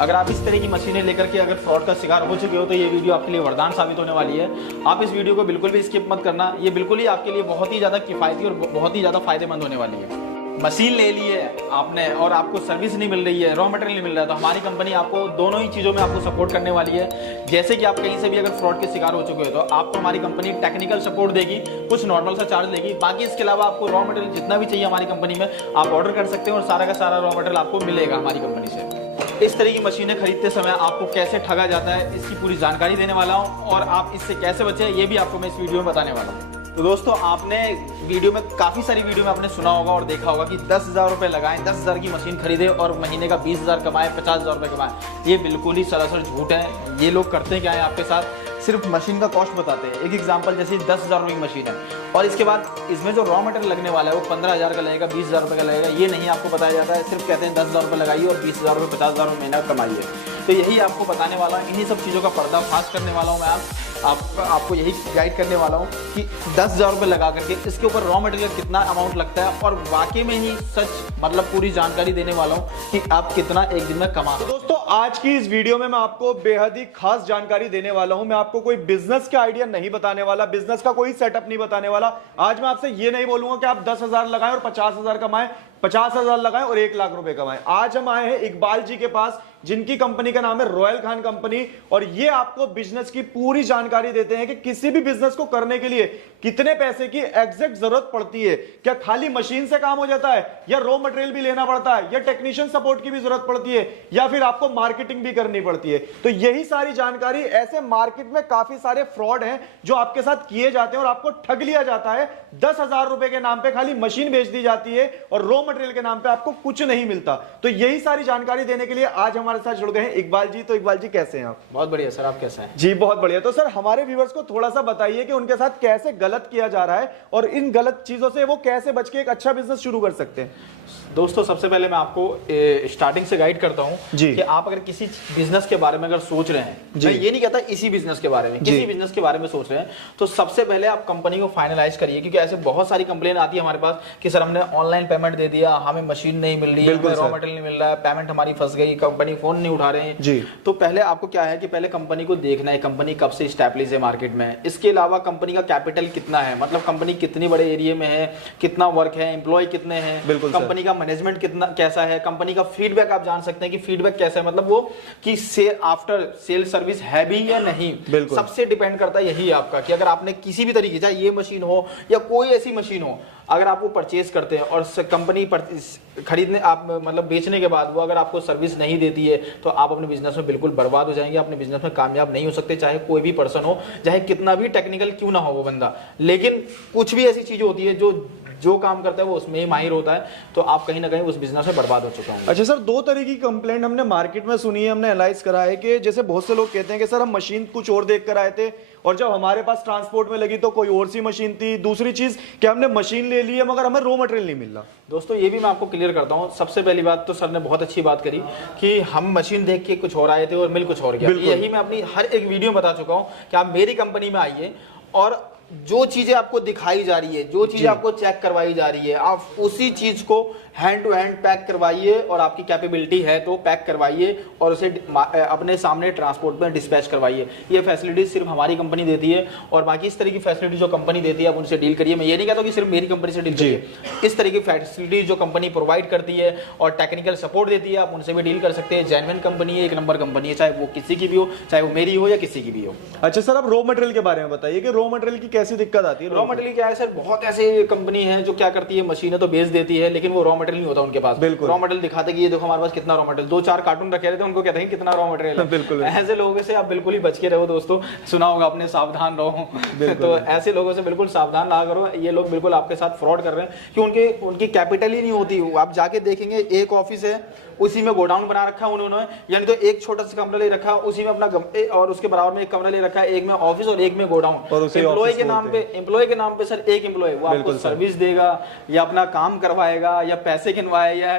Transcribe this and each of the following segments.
अगर आप इस तरह की मशीनें लेकर के अगर फ्रॉड का शिकार हो चुके हो तो ये वीडियो आपके लिए वरदान साबित होने वाली है। आप इस वीडियो को बिल्कुल भी स्किप मत करना, ये बिल्कुल ही आपके लिए बहुत ही ज़्यादा किफ़ायती और बहुत ही ज़्यादा फायदेमंद होने वाली है। मशीन ले ली है आपने और आपको सर्विस नहीं मिल रही है, रॉ मटेरियल नहीं मिल रहा है, तो हमारी कंपनी आपको दोनों ही चीज़ों में आपको सपोर्ट करने वाली है। जैसे कि आप कहीं से भी अगर फ्रॉड के शिकार हो चुके हो तो आपको हमारी कंपनी टेक्निकल सपोर्ट देगी, कुछ नॉर्मल सा चार्ज लेगी, बाकी इसके अलावा आपको रॉ मटेरियल जितना भी चाहिए हमारी कंपनी में आप ऑर्डर कर सकते हैं और सारा का सारा रॉ मटेरियल आपको मिलेगा हमारी कंपनी से। इस तरह की मशीनें खरीदते समय आपको कैसे ठगा जाता है इसकी पूरी जानकारी देने वाला हूँ और आप इससे कैसे बचें ये भी आपको मैं इस वीडियो में बताने वाला हूँ। तो दोस्तों, आपने वीडियो में काफ़ी सारी वीडियो में आपने सुना होगा और देखा होगा कि 10,000 रुपये लगाएं, 10,000 की मशीन खरीदे और महीने का 20,000 कमाए, 50,000 रुपये कमाए। ये बिल्कुल ही सरासर झूठ है। ये लोग करते क्या है आपके साथ, सिर्फ मशीन का कॉस्ट बताते हैं। एक एग्जांपल, जैसे 10,000 रुपये की मशीन है और इसके बाद इसमें जो रॉ मटेरियल लगने वाला है वो 15,000 का लगेगा, 20,000 रुपये का लगेगा, ये नहीं आपको बताया जाता है। सिर्फ कहते हैं 10,000 रुपये लगाइए और 20,000 रुपये 50,000 रुपये महीना कमाइए। तो यही आपको बताने वाला हूँ, इन्हीं सब चीज़ों का पर्दाफाश करने वाला हूँ मैं आपको यही गाइड करने वाला हूँ कि 10,000 रुपये लगा करके इसके ऊपर रॉ मटेरियल कितना अमाउंट लगता है और वाकई में ही सच मतलब पूरी जानकारी देने वाला हूँ कि आप कितना एक दिन में कमा। तो दोस्तों, आज की इस वीडियो में मैं आपको बेहद ही खास जानकारी देने वाला हूं। मैं आपको कोई बिजनेस का आइडिया नहीं बताने वाला, बिजनेस का कोई सेटअप नहीं बताने वाला। आज मैं आपसे ये नहीं बोलूंगा कि आप 10,000 लगाएं और 50,000 कमाएं, 50,000 लगाएं और 1,00,000 रुपए कमाएं। आज हम आए हैं इकबाल जी के पास, जिनकी कंपनी का नाम है रॉयल खान कंपनी, और ये आपको बिजनेस की पूरी जानकारी देते हैं कि किसी भी बिजनेस को करने के लिए कितने पैसे की एग्जैक्ट जरूरत पड़ती है। क्या खाली मशीन से काम हो जाता है या रॉ मटेरियल भी लेना पड़ता है या टेक्नीशियन सपोर्ट की भी जरूरत पड़ती है या फिर आपको मार्केटिंग भी करनी पड़ती है। तो यही सारी जानकारी, ऐसे मार्केट में काफी सारे फ्रॉड हैं जो आपके साथ किए जाते हैं और आपको ठग लिया जाता है। 10,000 रुपए के नाम पे खाली मशीन बेच दी जाती है और रॉ मटेरियल के नाम पे आपको कुछ नहीं मिलता। तो यही सारी जानकारी देने के लिए आज हमारे साथ जुड़ गए हैं इकबाल जी। तो इकबाल जी, कैसे हैं आप? बहुत बढ़िया सर, आप कैसे हैं? जी बहुत बढ़िया। तो सर, हमारे व्यूअर्स को थोड़ा सा बताइए कि उनके साथ कैसे गलत किया जा रहा है और इन गलत चीजों से वो कैसे बच के एक अच्छा बिजनेस शुरू कर सकते हैं। दोस्तों, सबसे पहले मैं आपको स्टार्टिंग से गाइड करता हूं कि आप अगर किसी बिजनेस के बारे में अगर सोच रहे हैं, मैं ये नहीं कहता इसी बिजनेस के बारे में, किसी बिजनेस के बारे में सोच रहे हैं, तो सबसे पहले आप कंपनी को फाइनलाइज करिए। क्योंकि ऐसे बहुत सारी कंप्लेन आती है हमारे पास कि सर हमने ऑनलाइन पेमेंट दे दिया, हमें मशीन नहीं मिल रही है, हमें रॉ मटेरियल नहीं मिल रहा है, पेमेंट हमारी फंस गई, कंपनी फोन नहीं उठा रहे हैं। तो पहले आपको क्या है कि पहले कंपनी को देखना है, कंपनी कब से स्टैब्लिश है मार्केट में। इसके अलावा कंपनी का कैपिटल कितना है, मतलब कंपनी कितनी बड़े एरिया में है, कितना वर्क है, एम्प्लॉय कितने हैं, कंपनी का मैनेजमेंट कितना कैसा है, कंपनी का फीडबैक आप जान सकते हैं कि फीडबैक कैसा है, मतलब वो कि आफ्टर सेल सर्विस है भी या नहीं। सबसे डिपेंड करता है यही आपका कि अगर आपने किसी भी तरीके, चाहे ये मशीन हो या कोई ऐसी मशीन हो, अगर आप वो परचेज करते हैं और कंपनी खरीदने आप मतलब बेचने के बाद वो अगर आपको सर्विस नहीं देती है तो आप अपने बिजनेस में बिल्कुल बर्बाद हो जाएंगे, अपने बिजनेस में कामयाब नहीं हो सकते। चाहे कोई भी पर्सन हो, चाहे कितना भी टेक्निकल क्यों ना हो वो बंदा, लेकिन कुछ भी ऐसी चीजें होती है जो काम करता है वो उसमें ही माहिर होता है, तो आप कहीं ना कहीं उस बिजनेस में बर्बाद हो चुके हैं। अच्छा सर, दो तरह की कंप्लेंट हमने मार्केट में सुनी है, हमने एनालाइज करा है कि जैसे बहुत से लोग कहते हैं कि सर हम मशीन कुछ और देख कर आए थे और जब हमारे पास ट्रांसपोर्ट में लगी तो कोई और सी मशीन थी। दूसरी चीज कि हमने मशीन ले ली है मगर हमें रॉ मटेरियल नहीं मिल रहा। दोस्तों, ये भी मैं आपको क्लियर करता हूँ। सबसे पहली बात तो सर ने बहुत अच्छी बात करी कि हम मशीन देख के कुछ और आए थे और मिल कुछ और गया। यही मैं अपनी हर एक वीडियो में बता चुका हूँ कि आप मेरी कंपनी में आइए और जो चीजें आपको दिखाई जा रही है, जो चीजें आपको चेक करवाई जा रही है, आप उसी चीज को हैंड टू हैंड पैक करवाइए और आपकी कैपेबिलिटी है तो पैक करवाइए और उसे अपने सामने ट्रांसपोर्ट में डिस्पैच करवाइए। ये फैसिलिटी सिर्फ हमारी कंपनी देती है और बाकी इस तरह की फैसिलिटी जो कंपनी देती है आप उनसे डील करिए। मैं ये नहीं कहता कि सिर्फ मेरी कंपनी से डील करिए, इस तरह की फैसिलिटी जो कंपनी प्रोवाइड करती है और टेक्निकल सपोर्ट देती है आप उनसे भी डील कर सकते हैं। जेन्युइन कंपनी है, एक नंबर कंपनी है, चाहे वो किसी की भी हो, चाहे वो मेरी हो या किसी की भी हो। अच्छा सर, अब रॉ मटेरियल के बारे में बताइए कि रॉ मटेरियल की कैसी दिक्कत आती है? रॉ मटेरियल क्या है सर, बहुत ऐसे कंपनी है जो क्या करती है, मशीनें तो बेच देती है लेकिन वो रॉ मटेरियल नहीं होता उनके पास। रॉ मटेरियल दिखाते कि ये देखो हमारे पास कितना रॉ मटेरियल, 2-4 कार्टून रखे रहते हैं, उनको कहते हैं कितना रॉ मटेरियल है। बिल्कुल ऐसे लोगों से आप बिल्कुल ही बच के रहो दोस्तों। सुना होगा आपने, सावधान रहो। तो ऐसे लोगों से बिल्कुल सावधान रहा करो। ये लोग बिल्कुल आपके साथ फ्रॉड कर रहे हैं कि उनकी कैपिटल ही नहीं होती। आप जाके देखेंगे एक ऑफिस है, उसी में गोडाउन बना रखा है उन्होंने, यानी तो एक छोटा सा कमरा ले रखा है, उसी में अपना और उसके बराबर में एक कमरा ले रखा है, एक में ऑफिस और एक में गोडाउन। एम्प्लॉय के नाम पे सर एक एम्प्लॉय, वो आपको सर्विस देगा या अपना काम करवाएगा या पैसे गिनवाएगा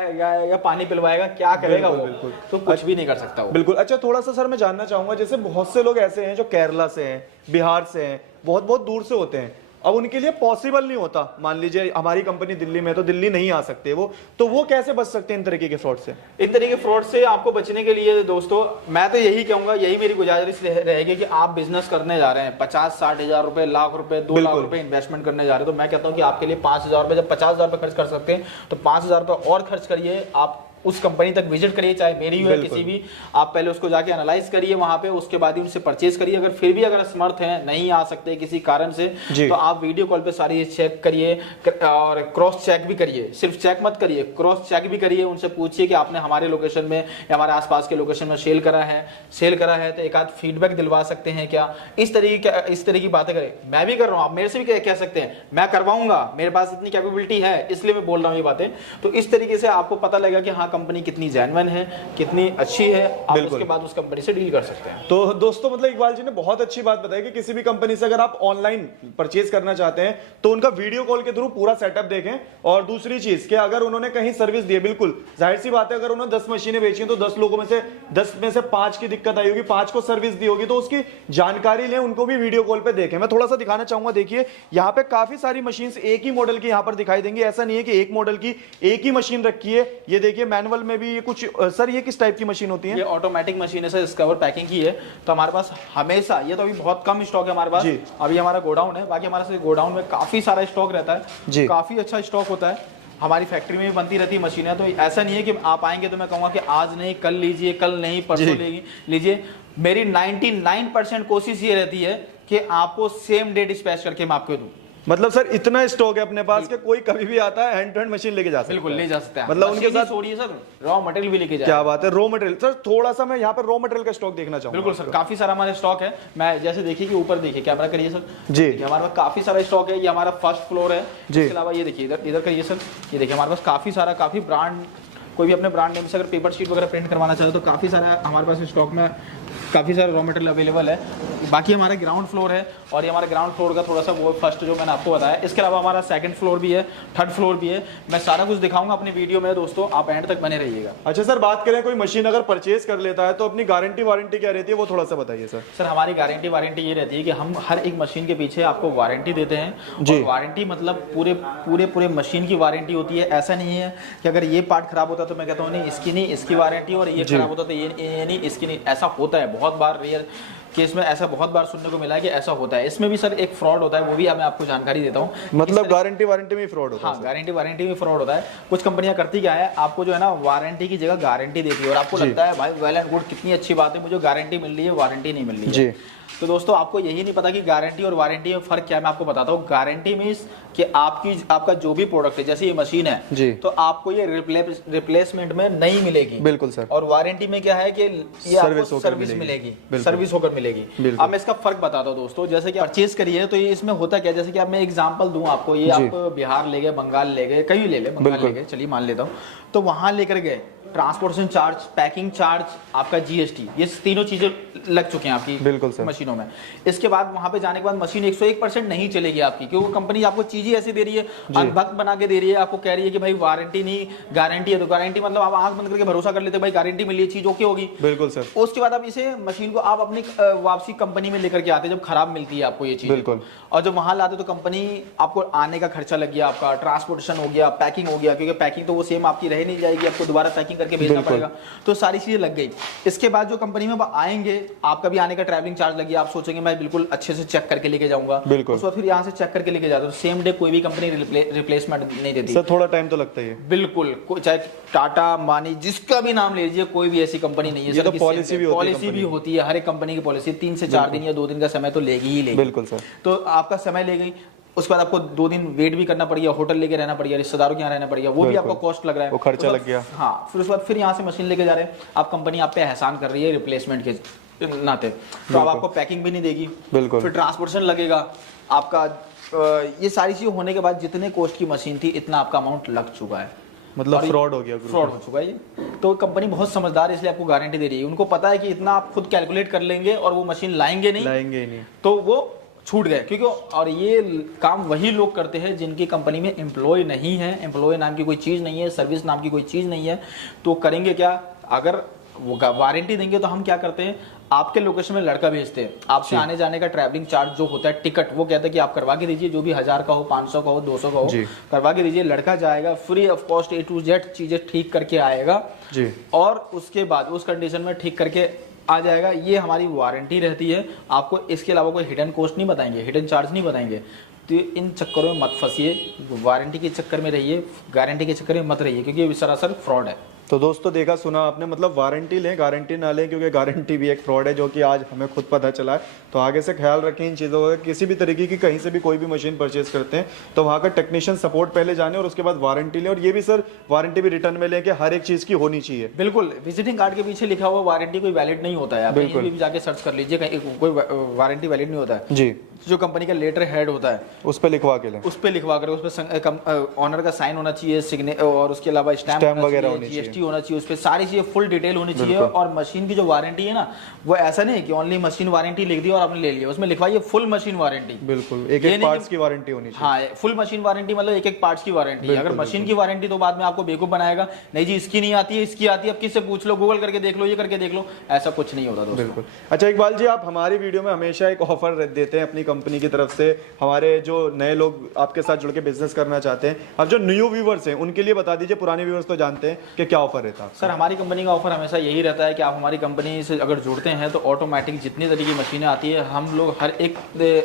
या पानी पिलवाएगा, क्या करेगा वो? तो कुछ भी नहीं कर सकता वो। बिल्कुल। अच्छा, थोड़ा सा सर मैं जानना चाहूंगा, जैसे बहुत से लोग ऐसे हैं जो केरला से हैं, बिहार से हैं, बहुत बहुत दूर से होते हैं, अब उनके लिए पॉसिबल नहीं होता, मान लीजिए हमारी कंपनी दिल्ली में, तो दिल्ली नहीं आ सकते वो, तो वो कैसे बच सकते हैं इन तरीके के फ्रॉड से? इन तरीके के फ्रॉड से आपको बचने के लिए दोस्तों मैं तो यही कहूंगा, यही मेरी गुजारिश रहेगी कि आप बिजनेस करने जा रहे हैं 50-60 हजार रुपए, लाख रुपए, 2 लाख रुपए इन्वेस्टमेंट करने जा रहे हैं, तो मैं कहता हूं कि आपके लिए 5,000 रुपए, जब 50,000 रुपए खर्च कर सकते हैं तो 5,000 रुपए और खर्च करिए। आप उस कंपनी तक विजिट करिए, चाहे मेरी हो या किसी भी, आप पहले उसको जाके एनालाइज करिए वहां पे, उसके बाद ही उनसे परचेज करिए। अगर फिर भी अगर असमर्थ हैं, नहीं आ सकते किसी कारण से, तो आप वीडियो कॉल पे सारी चेक करिए और क्रॉस चेक भी करिए। सिर्फ चेक मत करिए, क्रॉस चेक भी करिए। उनसे पूछिए कि आपने हमारे लोकेशन में या हमारे आसपास के लोकेशन में सेल करा है तो एक आध फीडबैक दिलवा सकते हैं क्या, इस तरह की बातें करें। मैं भी कर रहा हूँ, आप मेरे से भी कह सकते हैं, मैं करवाऊंगा, मेरे पास इतनी कैपेबिलिटी है, इसलिए मैं बोल रहा हूँ ये बातें। तो इस तरीके से आपको पता लगेगा कि हाँ कंपनी कितनी जेन्युइन है, कितनी अच्छी है, आप उसके बाद उस कंपनी से डील कर सकते हैं। तो दोस्तों मतलब इकबाल जी ने बहुत अच्छी बात बताई कि किसी भी कंपनी से अगर आप ऑनलाइन परचेज करना चाहते हैं तो उनका वीडियो कॉल के थ्रू पूरा सेटअप देखें। और दूसरी चीज कि अगर उन्होंने कहीं सर्विस दी है, बिल्कुल जाहिर सी बात है, अगर उन्होंने 10 मशीनें बेची हैं तो 10 लोगों में से 10 में से 5 की दिक्कत आई होगी, 5 को सर्विस दी होगी, तो उसकी जानकारी लें, उनको भी वीडियो कॉल पे देखें। मैं थोड़ा सा दिखाना चाहूंगा, देखिए यहाँ पे काफी सारी मशीन एक ही मॉडल की यहाँ पर दिखाई देंगी। ऐसा नहीं है कि एक मॉडल की एक ही मशीन रखी है। ये देखिए मैनुअल में भी ये कुछ, सर ये किस टाइप की मशीन होती है? ये ऑटोमेटिक मशीन है सर, डिस्कवर पैकिंग की है। तो हमारे पास हमेशा, ये तो अभी बहुत कम स्टॉक है हमारे पास, अभी हमारा गोडाउन है, बाकी हमारे गोडाउन में काफी सारा स्टॉक रहता है, काफी अच्छा स्टॉक होता है। हमारी फैक्ट्री में भी बनती रहती है मशीनें, तो ऐसा नहीं है कि आप आएंगे तो मैं कहूँगा कि आज नहीं कल लीजिए, कल नहीं परसों लीजिए। मेरी 99% कोशिश ये रहती है कि आपको सेम डे डिस्पैच करके मैं आपको दूं। मतलब सर इतना स्टॉक है अपने पास कि कोई कभी भी आता है हैंड टू हैंड मशीन लेके जा सकता है। बिल्कुल ले जा सकते हैं, मतलब उनके साथ छोड़िए सर, रॉ मटेरियल भी लेके जाए। क्या बात है, रॉ मटेरियल। सर थोड़ा सा मैं यहाँ पर रॉ मटेरियल का स्टॉक देखना चाहूंगा। बिल्कुल सर, काफी सारा हमारे स्टॉक है। मैं जैसे देखिए कि ऊपर देखिए, कैमरा करिए सर जी, हमारे पास काफी सारा स्टॉक है। ये हमारा फर्स्ट फ्लोर है। इसके अलावा ये देखिए इधर करिए सर, ये देखिए हमारे पास काफी सारा, काफी ब्रांड, कोई भी अपने ब्रांड नेम से अगर पेपर शीट वगैरह प्रिंट करवाना चाहे तो काफी सारा हमारे पास स्टॉक में काफ़ी सारा रॉ मटेरियल अवेलेबल है। बाकी हमारा ग्राउंड फ्लोर है, और ये हमारा ग्राउंड फ्लोर का थोड़ा सा वो फर्स्ट जो मैंने आपको बताया। इसके अलावा हमारा सेकंड फ्लोर भी है, थर्ड फ्लोर भी है। मैं सारा कुछ दिखाऊंगा अपनी वीडियो में दोस्तों, आप एंड तक बने रहिएगा। अच्छा सर, बात करें कोई मशीन अगर परचेज कर लेता है तो अपनी गारंटी वारंटी क्या रहती है, वो थोड़ा सा बताइए सर। सर हमारी गारंटी वारंटी ये रहती है कि हम हर एक मशीन के पीछे आपको वारंटी देते हैं। और वारंटी मतलब पूरे मशीन की वारंटी होती है। ऐसा नहीं है कि अगर ये पार्ट खराब होता तो मैं कहता हूँ नहीं इसकी नहीं, इसकी वारंटी, और ये खराब होता तो ये नहीं, इसकी नहीं। ऐसा होता है बहुत बार, रियल केस में ऐसा बहुत बार सुनने को मिला है कि ऐसा होता है। इसमें भी सर एक फ्रॉड होता है, वो भी मैं आपको जानकारी देता हूँ। मतलब गारंटी वारंटी में फ्रॉड होता है? हाँ, गारंटी वारंटी में फ्रॉड होता है। कुछ कंपनियां करती क्या है, आपको जो है ना वारंटी की जगह गारंटी देती है, और आपको लगता है भाई वेल एंड गुड, कितनी अच्छी बात है, मुझे गारंटी मिल रही है, वारंटी नहीं मिल रही है। तो दोस्तों आपको यही नहीं पता कि गारंटी और वारंटी में फर्क क्या है। मैं आपको बताता हूँ। गारंटी मींस कि आपका जो भी प्रोडक्ट है, जैसे ये मशीन है तो आपको ये रिप्लेसमेंट में नहीं मिलेगी। बिल्कुल सर। और वारंटी में क्या है कि ये आपको सर्विस मिलेगी, सर्विस होकर मिलेगी। अब मैं इसका फर्क बताता हूँ दोस्तों। जैसे कि परचेज करिए तो ये इसमें होता क्या, जैसे कि अब मैं एग्जांपल दूं आपको, ये आप बिहार ले गए, बंगाल ले गए, कहीं ले ले, बंगाल ले गए, चलिए मान लेता हूँ, तो वहां लेकर गए, ट्रांसपोर्टेशन चार्ज, पैकिंग चार्ज, आपका जीएसटी, ये तीनों चीजें लग चुके हैं आपकी बिल्कुल मशीनों में। इसके बाद वहां पे जाने के बाद मशीन 101% नहीं चलेगी आपकी, क्योंकि कंपनी आपको चीजें ऐसी दे रही है, अनभक्त बना के दे रही है, आपको कह रही है कि भाई वारंटी नहीं गारंटी है। तो गारंटी मतलब आप आंख बंद करके भरोसा कर लेते हैं भाई गारंटी मिली है, चीज ओके होगी। बिल्कुल सर। उसके बाद आप इसे मशीन को आप अपनी वापसी कंपनी में लेकर के आते हैं जब खराब मिलती है आपको ये चीज। बिल्कुल। और जब वहां लाते तो कंपनी आपको आने का खर्चा लग गया, आपका ट्रांसपोर्टेशन हो गया, पैकिंग हो गया, क्योंकि पैकिंग तो वो सेम आपकी रह नहीं जाएगी, आपको दोबारा पैकिंग करके भेजना पड़ेगा, तो सारी चीजें लग गई। इसके बाद जो कंपनी में आएंगे, आपका भी आने का ट्रैवलिंग चार्ज लग गया, आप सोचेंगे मैं बिल्कुल अच्छे से चेक करके लेके जाऊंगा, उस वक्त फिर यहाँ से चेक करके लेके जाते हो, सेम डे कोई भी कंपनी रिप्लेसमेंट नहीं देती सर, थोड़ा टाइम तो लगता है। बिल्कुल, चाहे टाटा, मानी, जिसका भी नाम ले लीजिए, कोई भी ऐसी कंपनी नहीं है। पॉलिसी भी होती है, हर एक कंपनी की पॉलिसी 3 से 4 दिन या 2 दिन का समय तो लेगी ही लेगी। बिल्कुल सर। तो आपका समय ले गई, उसके बाद आपको 2 दिन वेट भी करना पड़ेगा, होटल लेके रहना पड़ेगा, रिश्तेदारों के यहाँ रहना पड़ेगा, वो भी आपका कॉस्ट लग रहा है, वो खर्चा लग गया। हाँ, फिर उसके बाद फिर यहाँ से मशीन लेके जा रहे हैं, आप कंपनी आप पे एहसान कर रही है रिप्लेसमेंट के नाते, तो अब आपको पैकिंग भी नहीं देगी, बिल्कुल, फिर ट्रांसपोर्टेशन लगेगा आपका। ये सारी चीजें होने के बाद जितने कॉस्ट की मशीन थी, इतना आपका अमाउंट लग चुका है, मतलब फ्रॉड हो गया, फ्रॉड हो चुका है ये। तो कंपनी बहुत समझदार है, इसलिए आपको गारंटी दे रही है। उनको पता है कि इतना आप खुद कैलकुलेट कर लेंगे और वो मशीन लाएंगे नहीं, तो वो छूट गए, क्योंकि और ये काम वही लोग करते हैं जिनकी कंपनी में एम्प्लॉय नहीं है, एम्प्लॉय नाम की कोई चीज़ नहीं है, सर्विस नाम की कोई चीज़ नहीं है। तो करेंगे क्या, अगर वारंटी देंगे तो हम क्या करते हैं, आपके लोकेशन में लड़का भेजते हैं, आपसे आने जाने का ट्रैवलिंग चार्ज जो होता है, टिकट, वो कहता है कि आप करवा के दीजिए, जो भी 1000 का हो, 500 का हो, 200 का हो, करवा के दीजिए। लड़का जाएगा, free of cost A to Z चीजें ठीक करके आएगा जी, और उसके बाद उस कंडीशन में ठीक करके आ जाएगा। ये हमारी वारंटी रहती है। आपको इसके अलावा कोई हिडन कॉस्ट नहीं बताएंगे, हिडन चार्ज नहीं बताएंगे। तो इन चक्करों में मत फंसिए, वारंटी के चक्कर में रहिए, गारंटी के चक्कर में मत रहिए, क्योंकि ये सरासर फ्रॉड है। तो दोस्तों देखा सुना आपने, मतलब वारंटी लें, गारंटी ना लें, क्योंकि गारंटी भी एक फ्रॉड है, जो कि आज हमें खुद पता चला है। तो आगे से ख्याल रखें इन चीज़ों का। किसी भी तरीके की कहीं से भी कोई भी मशीन परचेज करते हैं तो वहाँ का टेक्नीशियन सपोर्ट पहले जाने और उसके बाद वारंटी लें। और ये भी सर वारंटी भी रिटर्न में लें कि हर एक चीज़ की होनी चाहिए। बिल्कुल, विजिटिंग कार्ड के पीछे लिखा हुआ वारंटी कोई वैलिड नहीं होता है। आप कहीं भी जाके सर्च कर लीजिए, कहीं कोई वारंटी वैलिड नहीं होता है जी। जो कंपनी का लेटर हेड होता है उस पर लिखवा के लें, उस पर लिखवा कर, उस पर ऑनर का साइन होना चाहिए, सिग्नेचर, और उसके अलावा स्टैम्प वगैरह होनी चाहिए, GST होना चाहिए, उस पर सारी चीजें फुल डिटेल होनी चाहिए। और मशीन की जो वारंटी है ना, वो ऐसा नहीं कि ओनली मशीन वारंटी लिख दी और आपने ले लिया, उसमें लिखवाइए फुल मशीन वारंटी। बिल्कुल, एक एक पार्ट्स की वारंटी होनी चाहिए। हाँ, फुल मशीन वारंटी मतलब एक एक पार्ट्स की वारंटी। अगर मशीन की वारंटी तो बाद में आपको बेवकूफ बनाएगा, नहीं जी इसकी नहीं आती है, इसकी आती है, अब किससे पूछ लो, गूगल करके देख लो, ये करके देख लो, ऐसा कुछ नहीं होता दोस्तों। बिल्कुल। अच्छा इकबाल जी, आप हमारी वीडियो में हमेशा एक ऑफर देते हैं अपनी कंपनी की तरफ से, हमारे जो नए लोग आपके साथ जुड़ के बिजनेस करना चाहते हैं। अब जो न्यू व्यूवर्स हैं उनके लिए बता दीजिए, पुराने व्यूवर्स तो जानते हैं कि क्या ऑफर रहता है। सर हमारी कंपनी का ऑफर हमेशा यही रहता है कि आप हमारी कंपनी से अगर जुड़ते हैं तो ऑटोमेटिक जितनी तरह की मशीनें आती है, हम लोग हर एक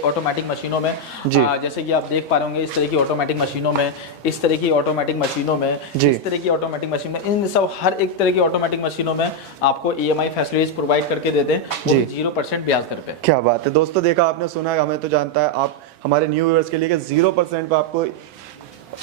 ऑटोमेटिक मशीनों में, जैसे कि आप देख पा रहे होंगे, इस तरह की ऑटोमेटिक मशीनों में, इस तरह की ऑटोमेटिक मशीनों में, इस तरह की ऑटोमेटिक मशीन में, इन सब हर एक तरह की ऑटोमेटिक मशीनों में आपको EMI फैसिलिटीज प्रोवाइड करके देते हैं, वो 0% ब्याज दर पे। क्या बात है दोस्तों, देखा आपने, सुना, हमें तो जानता है। आप हमारे न्यू व्यूअर्स के लिए कि 0% पे आपको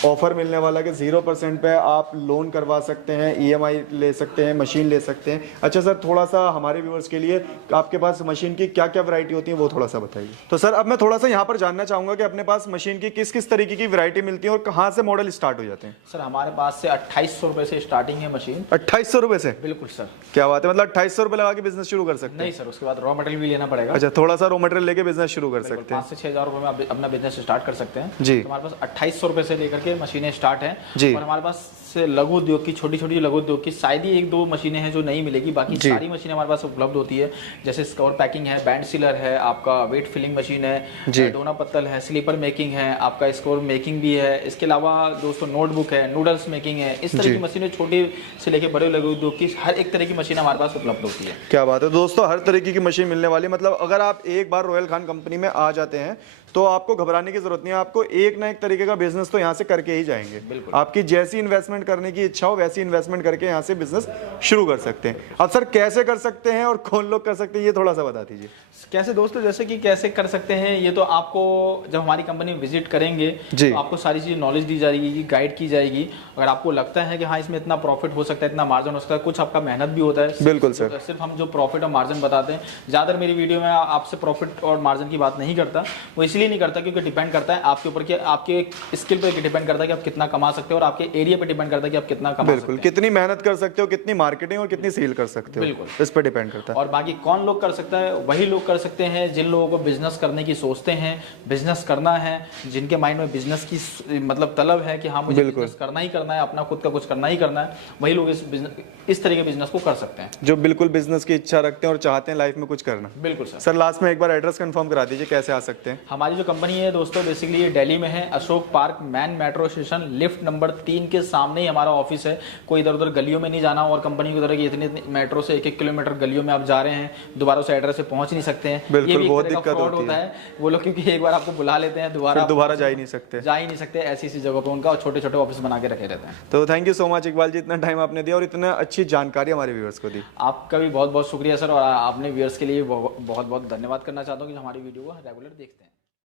ऑफर मिलने वाला कि 0% पे आप लोन करवा सकते हैं, EMI ले सकते हैं, मशीन ले सकते हैं। अच्छा सर, थोड़ा सा हमारे व्यूअर्स के लिए आपके पास मशीन की क्या क्या वैरायटी होती है वो थोड़ा सा बताइए। तो सर अब मैं थोड़ा सा यहाँ पर जानना चाहूँगा कि अपने पास मशीन की किस किस तरीके की वैरायटी मिलती है और कहाँ से मॉडल स्टार्ट हो जाते हैं। सर हमारे पास से 2800 रुपये से स्टार्टिंग है मशीन। 2800 रुपये से? बिल्कुल सर। क्या बात है, मतलब 2800 रुपये लगा के बिजनेस शुरू कर सकते हैं? नहीं सर, उसके बाद रॉ मटेरियल भी लेना पड़ेगा। अच्छा, थोड़ा सा रॉ मटेरियल लेके बिजनेस शुरू कर सकते हैं। 5 से 6 हज़ार रुपये में आप अपना बिजनेस स्टार्ट कर सकते हैं जी। तो हमारे पास 2800 रुपये से लेकर के मशीनें स्टार्ट है जी। और हमारे पास से लघु उद्योग की, छोटी छोटी लघु उद्योग की शायद ही 1-2 मशीनें हैं जो नहीं मिलेगी, बाकी सारी मशीनें हमारे पास उपलब्ध होती है। जैसे स्कोर पैकिंग है, बैंड सीलर है, आपका वेट फिलिंग मशीन है, डोना पत्तल है, स्लीपर मेकिंग है, आपका स्कोर मेकिंग भी है। इसके अलावा दोस्तों नोटबुक है, नूडल्स मेकिंग है, इस तरह की मशीनें छोटे से लेकर बड़े लघु उद्योग की हर एक तरह की मशीन हमारे पास उपलब्ध होती है। क्या बात है दोस्तों, हर तरीके की मशीन मिलने वाली। मतलब अगर आप एक बार रॉयल खान कंपनी में आ जाते हैं तो आपको घबराने की जरूरत नहीं है, आपको एक ना एक तरीके का बिजनेस तो यहाँ से करके ही जाएंगे। आपकी जैसी इन्वेस्टमेंट करने की इच्छा हो वैसी इन्वेस्टमेंट करके यहाँ से बिजनेस शुरू कर सकते हैं। अब सर कैसे कर सकते हैं और कौन लोग कर सकते हैं, ये थोड़ा सा बता दीजिए। कैसे दोस्तों, जैसे कि कैसे कर सकते हैं, ये तो आपको जब हमारी कंपनी विजिट करेंगे तो आपको सारी चीज़ नॉलेज दी जाएगी, गाइड की जाएगी। अगर आपको लगता है कि हाँ इसमें इतना प्रॉफिट हो सकता है, इतना मार्जिन हो सकता है, कुछ आपका मेहनत भी होता है। बिल्कुल सर। सिर्फ हम जो प्रॉफिट और मार्जिन बताते हैं, ज़्यादातर मेरी वीडियो में आपसे प्रॉफिट और मार्जिन की बात नहीं करता। वो इसलिए नहीं करता क्योंकि डिपेंड करता है आपके ऊपर, कि आपके स्किल पर डिपेंड करता है कि आप कितना कमा सकते हो, और आपके एरिया पर डिपेंड करता है कि आप कितना कमा सकते हो, कितनी मेहनत कर सकते हो, कितनी मार्केटिंग और कितनी सेल कर सकते हो। बिल्कुल, इस पर डिपेंड करता है। और बाकी कौन लोग कर सकता है, वही लोग कर सकते हैं जिन लोगों को बिजनेस करने की सोचते हैं, बिजनेस करना है, जिनके माइंड में बिजनेस की मतलब तलब है कि हाँ मुझे बिजनेस करना ही करना है, अपना खुद का कुछ करना ही करना है, वही लोग इस तरह के बिजनेस को कर सकते हैं, जो बिल्कुल बिजनेस की इच्छा रखते हैं और चाहते हैं लाइफ में कुछ करना। बिल्कुल सर। सर लास्ट में एक बार एड्रेस कंफर्म करा दीजिए, कैसे आ सकते हैं। हमारी जो कंपनी है दोस्तों, बेसिकली ये दिल्ली में है, Ashok park man metro station lift number 3 के सामने ही हमारा ऑफिस है। कोई इधर उधर गलियों में नहीं जाना, और कंपनी की तरह की इतनी मेट्रो से 1-1 किलोमीटर गलियों में आप जा रहे हैं, दोबारा से एड्रेस से पहुंच नहीं सकते हैं। बिल्कुल, बहुत दिक्कत होता है वो लोग, क्योंकि एक बार आपको बुला लेते हैं, दोबारा जा ही नहीं सकते, ऐसी जगह पे उनका छोटे छोटे ऑफिस बना के रखे रहते हैं। तो thank you so much Iqbal ji, इतना टाइम आपने दिया और इतना अच्छी जानकारी हमारे व्यूअर्स को दी। आपका भी बहुत बहुत शुक्रिया सर, और आपने व्यूअर्स के लिए बहुत बहुत धन्यवाद करना चाहता हूँ कि हमारी वीडियो को रेगुलर देखते हैं।